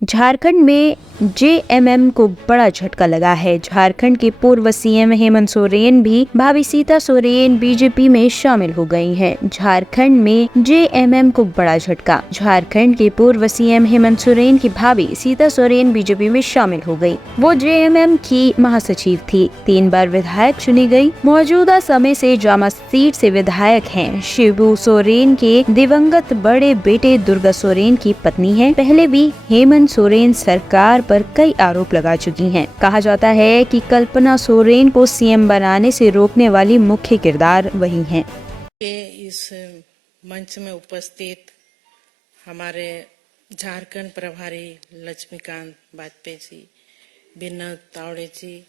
झारखंड में जेएमएम को बड़ा झटका लगा है। झारखंड के पूर्व सीएम हेमंत सोरेन भी भाभी सीता सोरेन बीजेपी में शामिल हो गई हैं। झारखंड में जेएमएम को बड़ा झटका। झारखंड के पूर्व सीएम हेमंत सोरेन की भाभी सीता सोरेन बीजेपी में शामिल हो गई। वो जेएमएम की महासचिव थी, 3 बार विधायक चुनी गई। मौजूदा समय से जामा सीट से विधायक हैं। शिबू सोरेन के दिवंगत बड़े बेटे दुर्गा सोरेन की पत्नी है। पहले भी हेमंत सोरेन सरकार पर कई आरोप लगा चुकी हैं। कहा जाता है कि कल्पना सोरेन को सीएम बनाने से रोकने वाली मुख्य किरदार वही हैं। इस मंच में उपस्थित हमारे झारखंड प्रभारी लक्ष्मीकांत वाजपेयी जी, विनोद तावड़े जी,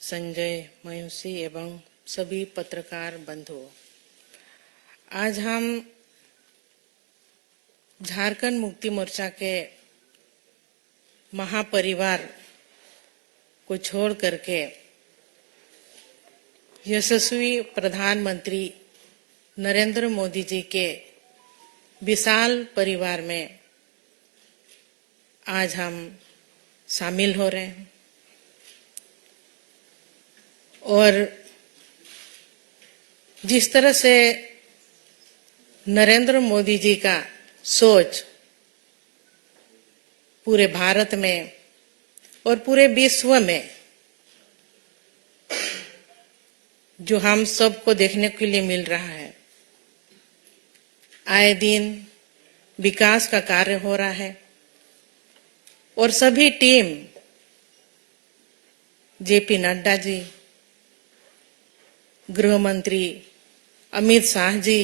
संजय मयूसी एवं सभी पत्रकार बंधुओं, आज हम झारखंड मुक्ति मोर्चा के महापरिवार को छोड़ करके यशस्वी प्रधानमंत्री नरेंद्र मोदी जी के विशाल परिवार में आज हम शामिल हो रहे हैं। और जिस तरह से नरेंद्र मोदी जी का सोच पूरे भारत में और पूरे विश्व में जो हम सबको देखने के लिए मिल रहा है, आए दिन विकास का कार्य हो रहा है और सभी टीम जेपी नड्डा जी, गृह मंत्री अमित शाह जी,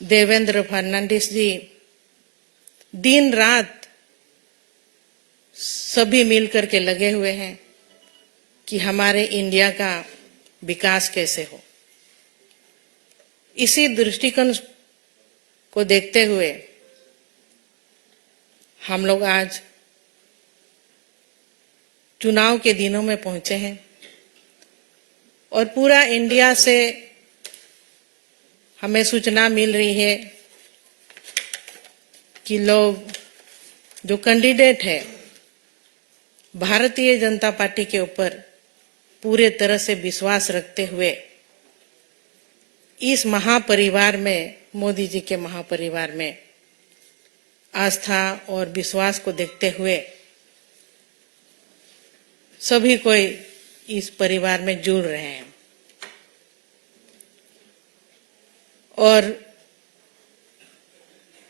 देवेंद्र फडणवीस जी, दिन रात सभी मिलकर के लगे हुए हैं कि हमारे इंडिया का विकास कैसे हो। इसी दृष्टिकोण को देखते हुए हम लोग आज चुनाव के दिनों में पहुंचे हैं और पूरा इंडिया से हमें सूचना मिल रही है कि लोग जो कैंडिडेट है भारतीय जनता पार्टी के ऊपर पूरे तरह से विश्वास रखते हुए इस महापरिवार में, मोदी जी के महापरिवार में आस्था और विश्वास को देखते हुए सभी कोई इस परिवार में जुड़ रहे हैं। और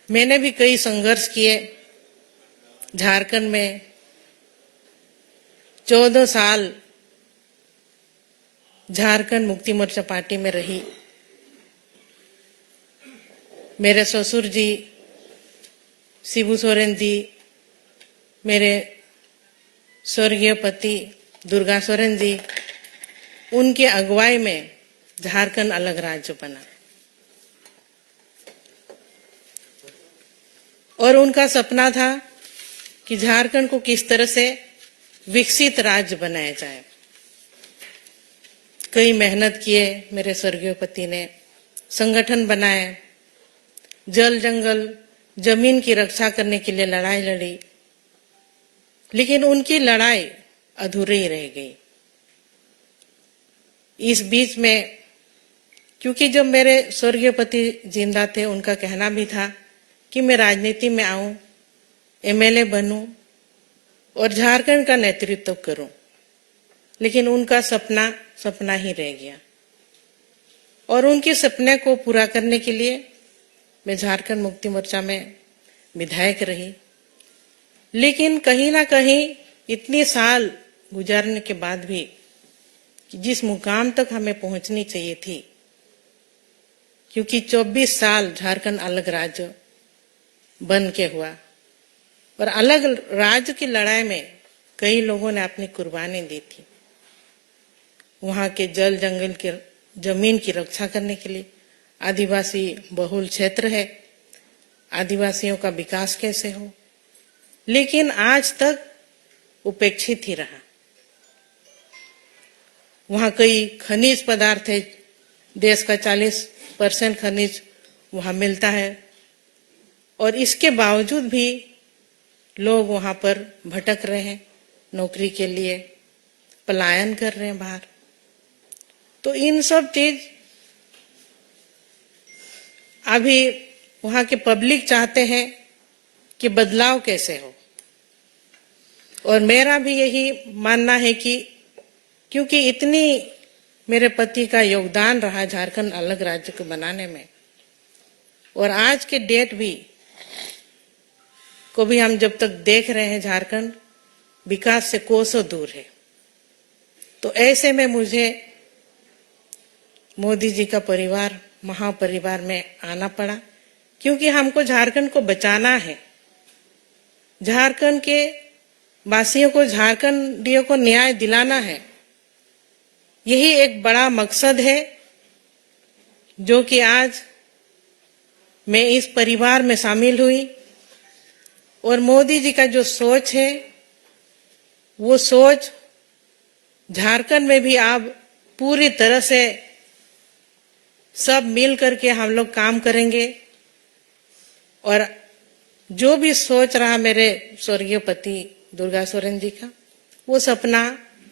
मैंने भी कई संघर्ष किए। झारखंड में 14 साल झारखंड मुक्ति मोर्चा पार्टी में रही। मेरे ससुर जी शिबू सोरेन जी, मेरे स्वर्गीय पति दुर्गा सोरेन जी, उनके अगुवाई में झारखंड अलग राज्य बना और उनका सपना था कि झारखंड को किस तरह से विकसित राज्य बनाया जाए। कई मेहनत किए मेरे स्वर्गीय पति ने, संगठन बनाए, जल जंगल जमीन की रक्षा करने के लिए लड़ाई लड़ी, लेकिन उनकी लड़ाई अधूरी रह गई। इस बीच में क्योंकि जब मेरे स्वर्गीय पति जिंदा थे, उनका कहना भी था कि मैं राजनीति में आऊं, एमएलए बनूं और झारखंड का नेतृत्व करूं, लेकिन उनका सपना ही रह गया। और उनके सपने को पूरा करने के लिए मैं झारखंड मुक्ति मोर्चा में विधायक रही। लेकिन कहीं ना कहीं इतने साल गुजारने के बाद भी जिस मुकाम तक हमें पहुंचनी चाहिए थी, क्योंकि 24 साल झारखंड अलग राज्य बन के हुआ और अलग राज्य की लड़ाई में कई लोगों ने अपनी कुर्बानी दी थी। वहां के जल जंगल के जमीन की रक्षा करने के लिए, आदिवासी बहुल क्षेत्र है, आदिवासियों का विकास कैसे हो, लेकिन आज तक उपेक्षित ही रहा। वहां कई खनिज पदार्थ है, देश का 40% खनिज वहां मिलता है और इसके बावजूद भी लोग वहां पर भटक रहे हैं नौकरी के लिए, पलायन कर रहे हैं बाहर। तो इन सब चीज अभी वहां के पब्लिक चाहते हैं कि बदलाव कैसे हो। और मेरा भी यही मानना है कि क्योंकि इतनी मेरे पति का योगदान रहा झारखंड अलग राज्य को बनाने में, और आज के डेट भी को भी हम जब तक देख रहे हैं झारखंड विकास से कोसों दूर है। तो ऐसे में मुझे मोदी जी का परिवार, महापरिवार में आना पड़ा, क्योंकि हमको झारखंड को बचाना है। झारखंड के वासियों को, झारखंडियों को न्याय दिलाना है। यही एक बड़ा मकसद है जो कि आज मैं इस परिवार में शामिल हुई। और मोदी जी का जो सोच है, वो सोच झारखंड में भी अब पूरी तरह से सब मिल करके हम लोग काम करेंगे। और जो भी सोच रहा मेरे स्वर्गीय पति दुर्गा सोरेन जी का, वो सपना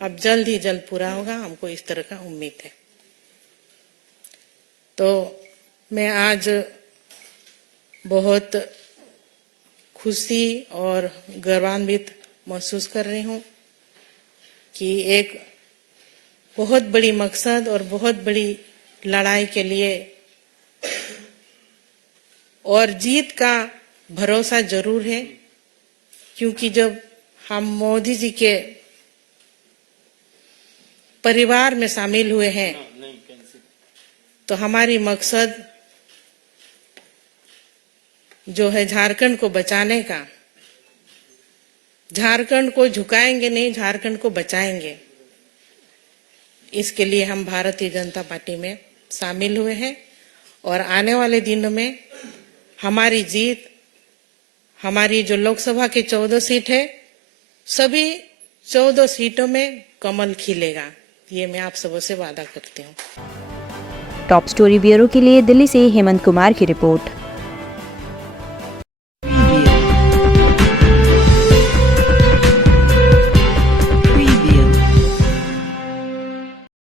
अब जल्द ही जल्द पूरा होगा, हमको इस तरह का उम्मीद है। तो मैं आज बहुत खुशी और गर्वान्वित महसूस कर रही हूँ कि एक बहुत बड़ी मकसद और बहुत बड़ी लड़ाई के लिए, और जीत का भरोसा जरूर है, क्योंकि जब हम मोदी जी के परिवार में शामिल हुए हैं तो हमारी मकसद जो है झारखंड को बचाने का, झारखंड को झुकाएंगे नहीं, झारखंड को बचाएंगे। इसके लिए हम भारतीय जनता पार्टी में शामिल हुए हैं। और आने वाले दिनों में हमारी जीत, हमारी जो लोकसभा की 14 सीट है, सभी 14 सीटों में कमल खिलेगा, ये मैं आप सबसे वादा करती हूँ। टॉप स्टोरी ब्यूरो के लिए दिल्ली से हेमंत कुमार की रिपोर्ट।